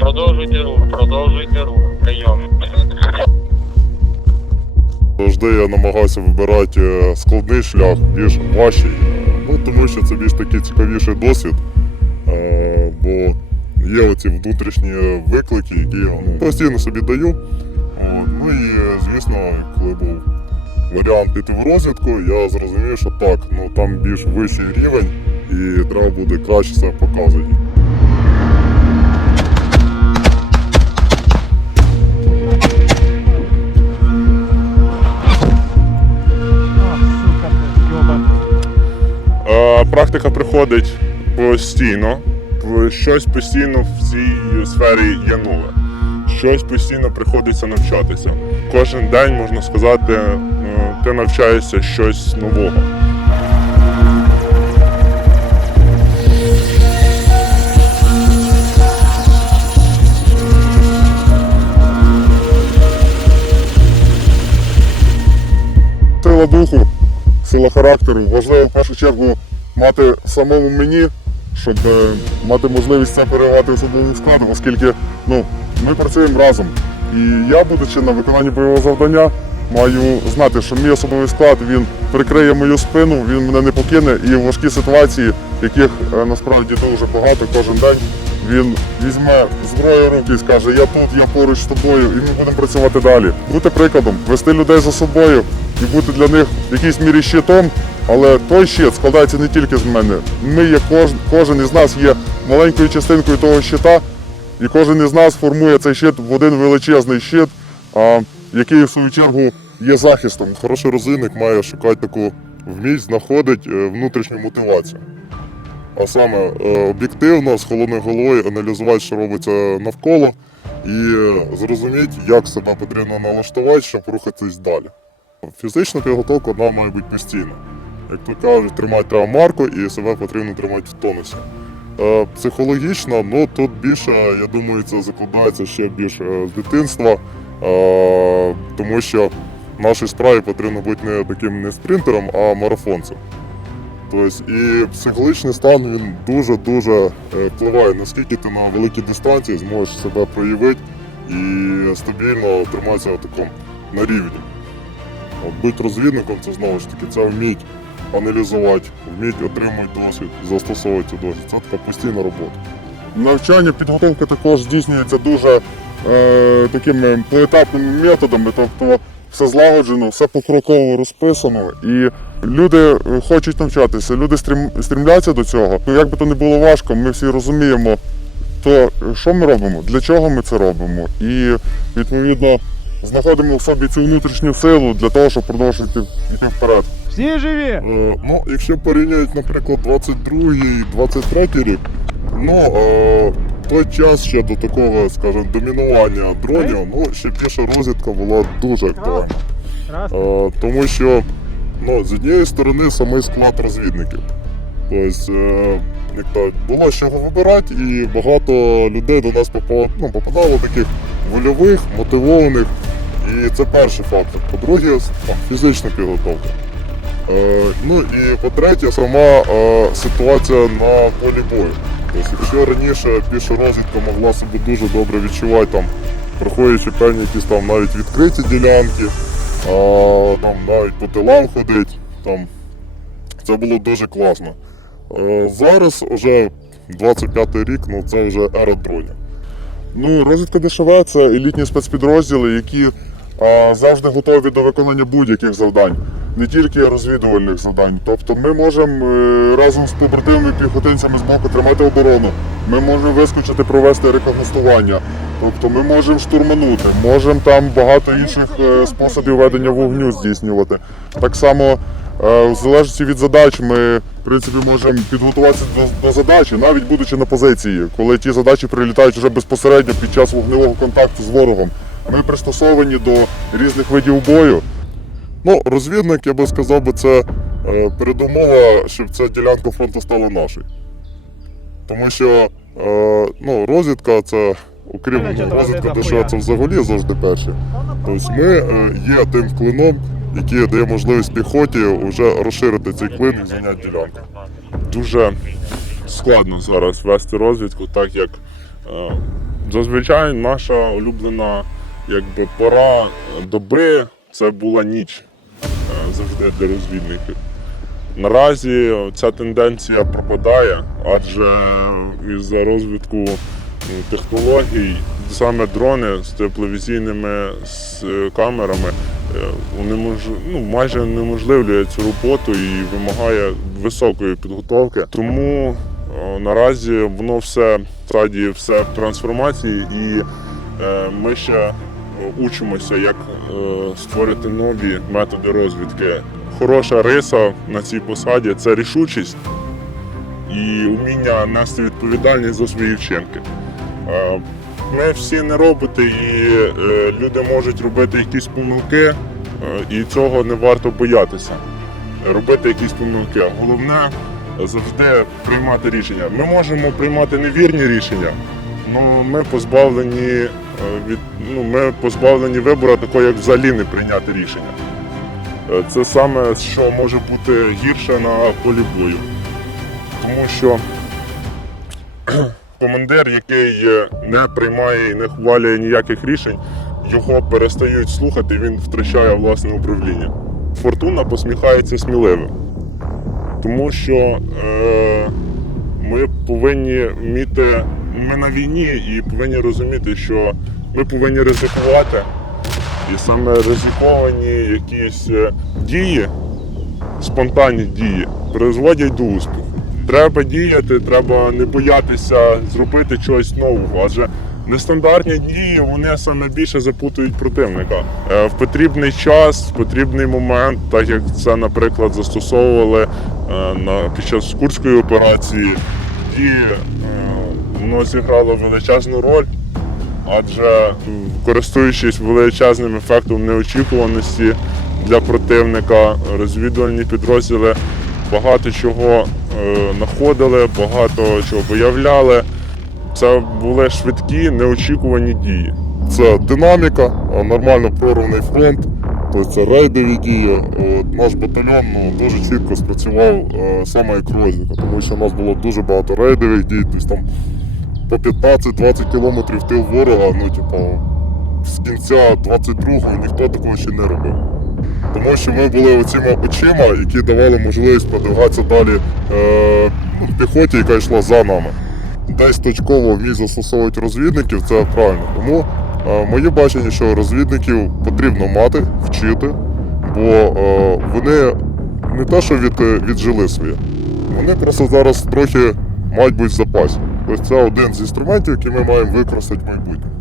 Продовжуйте рух, продовжуйте рух. Прийом. Завжди я намагався вибирати е, складний шлях, більш важчий. Ну, тому що це більш такий цікавіший досвід. Е, Бо є оці внутрішні виклики, які я ну, постійно собі даю. Ну і звісно, коли був варіант піти в розвідку, я зрозумів, що так, ну там більш вищий рівень і треба буде краще себе показувати. Е, Практика приходить постійно. Щось постійно в цій сфері є нове. Щось постійно приходиться навчатися. Кожен день, можна сказати, е, ти навчаєшся щось нового. Сила духу, сила характеру. Важливо в першу чергу мати самому мені, щоб е, мати можливість це переривати особовим складом, оскільки ну, ми працюємо разом. І я, будучи на виконанні бойового завдання, маю знати, що мій особовий склад він прикриє мою спину, він мене не покине. І в важкі ситуації, яких е, насправді дуже багато кожен день, він візьме зброю руки і скаже: Я тут, я поруч з тобою, і ми будемо працювати далі. Бути прикладом, вести людей за собою і бути для них в якійсь мірі щитом. Але той щит складається не тільки з мене. Ми є кож, кожен із нас є маленькою частинкою того щита, і кожен із нас формує цей щит в один величезний щит, а, який в свою чергу є захистом. Хороший розвідник має шукати таку вмість, знаходить е, внутрішню мотивацію. А саме е, об'єктивно, з холодною головою аналізувати, що робиться навколо, і е, зрозуміти, як себе потрібно налаштувати, щоб рухатись далі. Фізична підготовка вона має бути постійна. Як то кажуть, тримати треба марку і себе потрібно тримати в тонусі. Е, Психологічно, ну тут більше, я думаю, це закладається ще більше з дитинства, е, тому що в нашій справі потрібно бути не таким не спринтером, а марафонцем. Тобто і психологічний стан він дуже-дуже е, впливає, наскільки ти на великій дистанції зможеш себе проявити і стабільно триматися в такому на рівні. От бути розвідником це знову ж таки це вміть аналізувати, вміть отримувати досвід, застосовувати досвід. Це така постійна робота. Навчання, підготовка також здійснюється дуже е, такими поетапними методами, тобто все злагоджено, все покроково розписано. І люди хочуть навчатися, люди стрім, стрімляться до цього. Ну, Як би то не було важко, ми всі розуміємо, то е, що ми робимо, для чого ми це робимо. І відповідно знаходимо в собі цю внутрішню силу для того, щоб продовжувати йти вперед. Всі живі! Е, ну, якщо порівняти, наприклад, 22 і 23 рік, ну е, той час ще до такого, скажімо, домінування дронів, ну ще піша розвідка була дуже актуальна. Е, тому що ну, з однієї сторони самий склад розвідників. Тобто, е, як то, було з чого вибирати, і багато людей до нас попало, ну, попадало таких вольових, мотивованих. І це перший фактор. По-друге, фізична підготовка. Е, ну і по-третє, сама е, ситуація на полі бою. Тобто, якщо раніше піша розвідка могла себе дуже добре відчувати, там, проходячи певні якісь там навіть відкриті ділянки, а, там навіть по тилам ходить, там, це було дуже класно. Е, зараз вже 25-й рік, ну це вже ера дронів. Ну, розвідка ДШВ це елітні спецпідрозділи, які а, завжди готові до виконання будь-яких завдань, не тільки розвідувальних завдань. Тобто ми можемо е, разом з побратимами піхотинцями з боку тримати оборону. Ми можемо вискочити, провести рекогностування. Тобто ми можемо штурманути, можемо там багато інших е, способів ведення вогню здійснювати. Так само, е, в залежності від задач, ми в принципі можемо підготуватися до, до задачі, навіть будучи на позиції, коли ті задачі прилітають вже безпосередньо під час вогневого контакту з ворогом. Ми пристосовані до різних видів бою. Ну, розвідник, я би сказав, би, це е, передумова, щоб ця ділянка фронту стала нашою. Тому що е, ну, розвідка це, окрім ну, розвідка, де що це взагалі завжди перше. Тобто ми е, є тим клином, який дає можливість піхоті вже розширити цей клин і зайняти ділянку. Дуже складно зараз вести розвідку, так як е, Зазвичай наша улюблена якби, пора доби це була ніч завжди для розвідників. Наразі ця тенденція пропадає, адже із-за розвитку технологій саме дрони з тепловізійними е, камерами е, унемож... ну, майже унеможливлює цю роботу і вимагає високої підготовки. Тому е, наразі воно все в стадії все в трансформації, і е, ми ще е, учимося, як е, створити нові методи розвідки. Хороша риса на цій посаді це рішучість і вміння нести відповідальність за свої вчинки. Е, Ми всі не роботи, і е, люди можуть робити якісь помилки, е, і цього не варто боятися. Робити якісь помилки. Головне завжди приймати рішення. Ми можемо приймати невірні рішення, але ми позбавлені е, від ну, ми позбавлені вибору такого, як взагалі не прийняти рішення. Е, Це саме, що може бути гірше на полі бою. Тому що командир, який е, не приймає і не хвалює ніяких рішень, його перестають слухати, він втрачає власне управління. Фортуна посміхається сміливим. Тому що е, ми повинні вміти, ми на війні і повинні розуміти, що ми повинні ризикувати. І саме ризиковані якісь е, дії, спонтанні дії, призводять до успіху. Треба діяти, треба не боятися зробити щось нового, адже нестандартні дії вони саме більше запутують противника. Е, В потрібний час, в потрібний момент, так як це, наприклад, застосовували е, під час Курської операції, е, воно зіграло величезну роль адже користуючись величезним ефектом неочікуваності для противника, розвідувальні підрозділи багато чого е, знаходили, багато чого виявляли. Це були швидкі, неочікувані дії. Це динаміка, нормально прорваний фронт, тобто це рейдові дії. От, наш батальйон ну, дуже чітко спрацював е, саме як розвідка, тому що у нас було дуже багато рейдових дій, тобто там по 15-20 кілометрів тил ворога, ну, типу, з кінця 22-го ніхто такого ще не робив. Тому що ми були оціма очима, які давали можливість продвигатися далі е, ну, піхоті, яка йшла за нами. Десь точково вміг застосовувати розвідників, це правильно. Тому е, моє бачення, що розвідників потрібно мати, вчити, бо е, вони не те, що від, віджили своє, вони просто зараз трохи мають бути в запасі. Це один з інструментів, які ми маємо використати в майбутньому.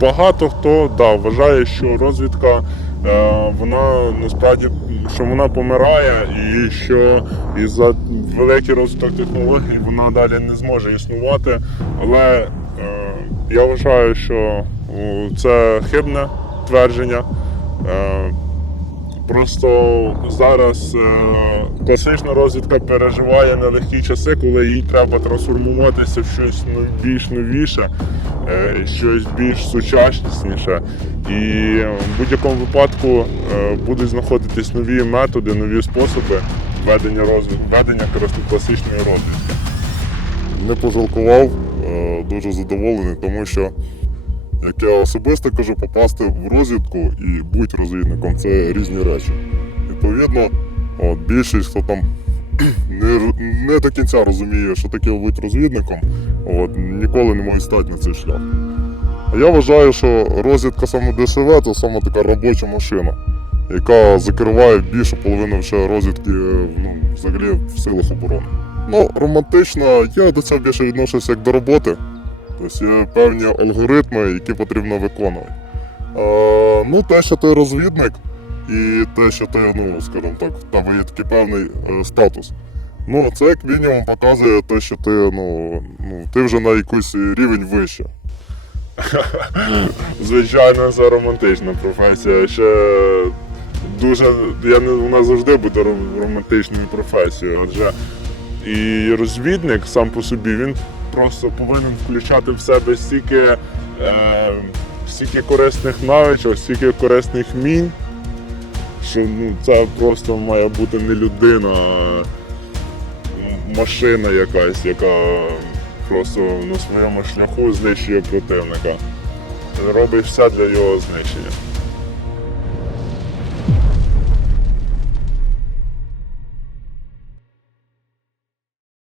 Багато хто да, вважає, що розвідка е, вона насправді що вона помирає, і що із-за великий розвиток технологій вона далі не зможе існувати. Але е, я вважаю, що це хибне твердження. Е, Просто зараз е, класична розвідка переживає нелегкі часи, коли їй треба трансформуватися в щось ну, більш новіше, е, щось більш сучасніше. І в будь-якому випадку е, будуть знаходитись нові методи, нові способи ведення розвідки, ведення класичної розвідки. Не пожалкував, дуже задоволений, тому що як я особисто кажу, попасти в розвідку і бути розвідником це різні речі. Відповідно, от, більшість, хто там не, не до кінця розуміє, що таке бути розвідником, от, ніколи не можуть стати на цей шлях. А я вважаю, що розвідка саме ДСВ це саме така робоча машина, яка закриває більшу половину ще розвідки ну, взагалі в силах оборони. Ну, романтично, я до цього більше відношуся як до роботи. Тобто є певні алгоритми, які потрібно виконувати. Е, ну, те, що ти розвідник, і те, що ти, ну, скажімо так, тебе є такий певний е, статус. Ну, це як мінімум показує те, що ти, ну, ну, ти вже на якийсь рівень вище. Звичайно, це романтична професія. Ще дуже. Я не вона завжди буде романтичною професією, адже і розвідник сам по собі він просто повинен включати в себе стільки, е, стільки корисних навичок, стільки корисних мінь, що ну, це просто має бути не людина, а машина якась, яка просто на своєму шляху знищує противника. Робить все для його знищення.